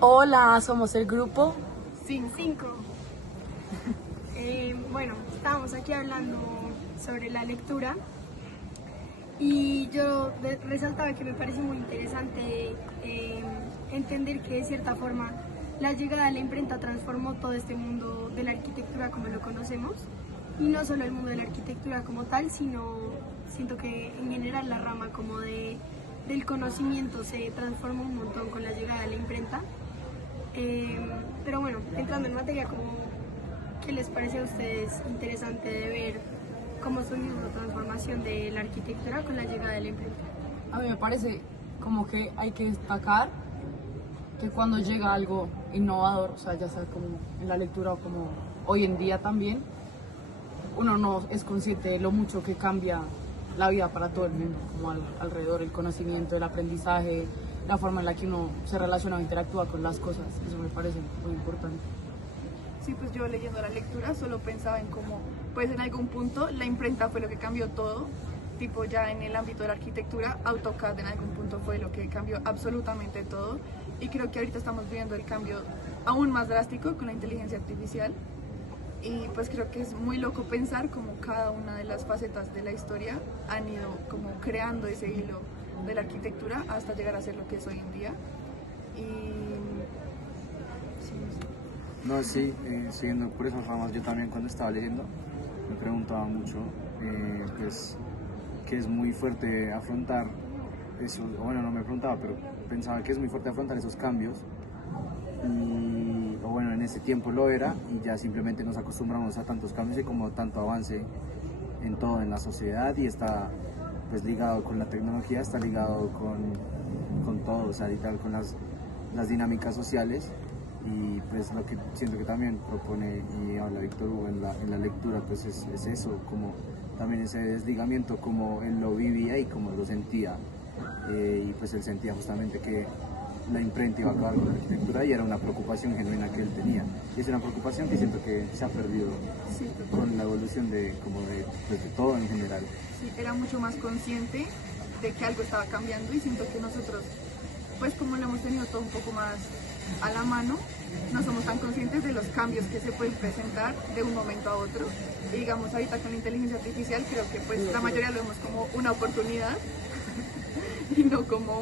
Hola, somos el grupo. Cinco. Bueno, estábamos aquí hablando sobre la lectura y yo resaltaba que me parece muy interesante entender que de cierta forma la llegada de la imprenta transformó todo este mundo de la arquitectura como lo conocemos, y no solo el mundo de la arquitectura como tal, sino siento que en general la rama como del conocimiento se transforma un montón con la llegada de la imprenta. Pero bueno, entrando en materia, ¿qué les parece a ustedes interesante de ver cómo surgió la transformación de la arquitectura con la llegada de la imprenta? A mí me parece como que hay que destacar que cuando llega algo innovador, o sea, ya sea como en la lectura o como hoy en día también, uno no es consciente de lo mucho que cambia la vida para todo el mundo, como alrededor, el conocimiento, el aprendizaje, la forma en la que uno se relaciona o interactúa con las cosas. Eso me parece muy importante. Sí, pues yo leyendo la lectura solo pensaba en cómo, pues en algún punto la imprenta fue lo que cambió todo, tipo ya en el ámbito de la arquitectura, AutoCAD en algún punto fue lo que cambió absolutamente todo, y creo que ahorita estamos viendo el cambio aún más drástico con la inteligencia artificial, y pues creo que es muy loco pensar cómo cada una de las facetas de la historia han ido como creando ese hilo de la arquitectura hasta llegar a ser lo que es hoy en día. Y sí, no sé. No, sí, siguiendo por esas ramas, yo también cuando estaba leyendo me preguntaba mucho, pues, que es muy fuerte afrontar eso, bueno, no me preguntaba, pero pensaba que es muy fuerte afrontar esos cambios, y, o bueno, en ese tiempo lo era, y ya simplemente nos acostumbramos a tantos cambios y como tanto avance en todo, en la sociedad, y está pues ligado con la tecnología, está ligado con todo, o sea, literal con las dinámicas sociales. Y pues lo que siento que también propone y habla Víctor Hugo en la lectura, pues es eso, como también ese desligamiento, como él lo vivía y como lo sentía. Y pues él sentía justamente que la imprenta iba a acabar con la arquitectura, y era una preocupación genuina que él tenía. Y es una preocupación que siento que se ha perdido Sí, con la evolución pues, de todo en general. sí, era mucho más consciente de que algo estaba cambiando, y siento que nosotros, pues como lo hemos tenido todo un poco más a la mano, no somos tan conscientes de los cambios que se pueden presentar de un momento a otro. Y digamos, ahorita con la inteligencia artificial creo que pues la mayoría lo vemos como una oportunidad y no como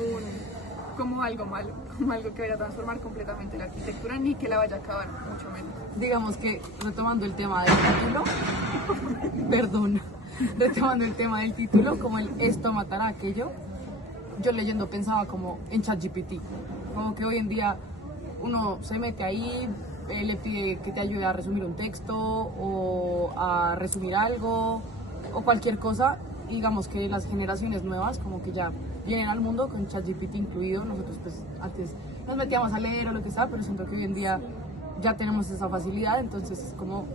algo malo, como algo que vaya a transformar completamente la arquitectura, ni que la vaya a acabar, mucho menos. Digamos que retomando el tema del título, perdón, retomando el tema del título, como el esto matará aquello, yo leyendo pensaba como en ChatGPT, como que hoy en día uno se mete ahí, le pide que te ayude a resumir un texto o a resumir algo o cualquier cosa, y digamos que las generaciones nuevas como que ya vienen al mundo con ChatGPT incluido. Nosotros pues antes nos metíamos a leer o lo que sea, pero siento que hoy en día ya tenemos esa facilidad, entonces es como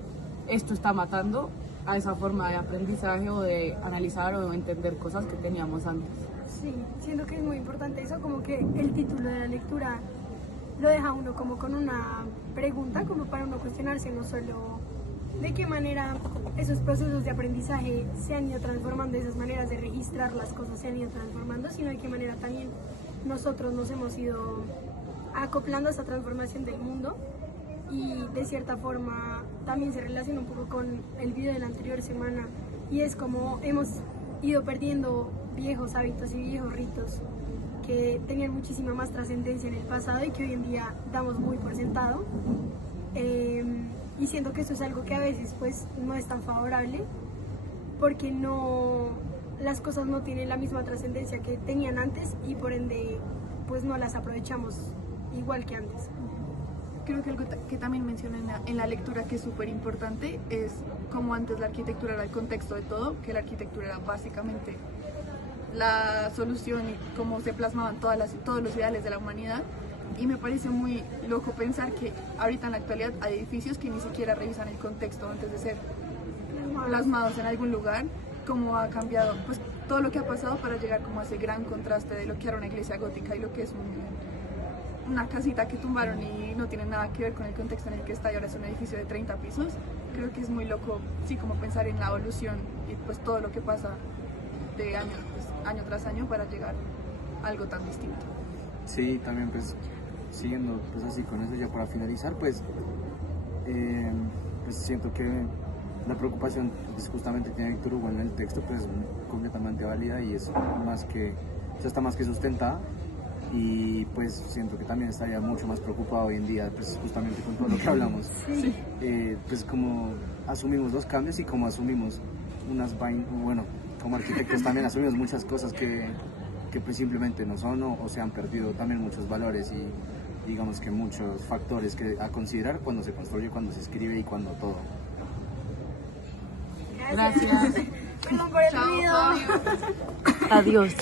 esto está matando a esa forma de aprendizaje o de analizar o de entender cosas que teníamos antes. Sí, siento que es muy importante eso, como que el título de la lectura lo deja uno como con una pregunta, como para uno cuestionarse no solo de qué manera esos procesos de aprendizaje se han ido transformando, esas maneras de registrar las cosas se han ido transformando, sino de qué manera también nosotros nos hemos ido acoplando a esa transformación del mundo. Y de cierta forma también se relaciona un poco con el video de la anterior semana, y es como hemos ido perdiendo viejos hábitos y viejos ritos que tenían muchísima más trascendencia en el pasado y que hoy en día damos muy por sentado. Y siento que eso es algo que a veces pues no es tan favorable, porque las cosas no tienen la misma trascendencia que tenían antes, y por ende pues no las aprovechamos igual que antes. Creo que algo que también menciona en la lectura que es súper importante es cómo antes la arquitectura era el contexto de todo, que la arquitectura era básicamente la solución y cómo se plasmaban todos los ideales de la humanidad. Y me parece muy loco pensar que ahorita en la actualidad hay edificios que ni siquiera revisan el contexto antes de ser plasmados en algún lugar, cómo ha cambiado pues todo lo que ha pasado para llegar como a ese gran contraste de lo que era una iglesia gótica y lo que es una casita que tumbaron y no tiene nada que ver con el contexto en el que está, y ahora es un edificio de 30 pisos. Creo que es muy loco, sí, como pensar en la evolución y pues todo lo que pasa de año tras año para llegar a algo tan distinto. Sí, también pues siguiendo pues así con eso ya para finalizar, pues, pues siento que la preocupación pues, justamente que tiene Víctor Hugo en el texto pues es completamente válida y es más que, o sea, está más que sustentada. Y pues siento que también estaría mucho más preocupado hoy en día, pues justamente con todo lo que hablamos. Sí. Pues como asumimos los cambios y como asumimos bueno, como arquitectos también asumimos muchas cosas que pues simplemente no son o se han perdido también muchos valores y digamos que muchos factores que a considerar cuando se construye, cuando se escribe y cuando todo. Gracias. Perdón por el Chao, ruido. Fabio. Adiós.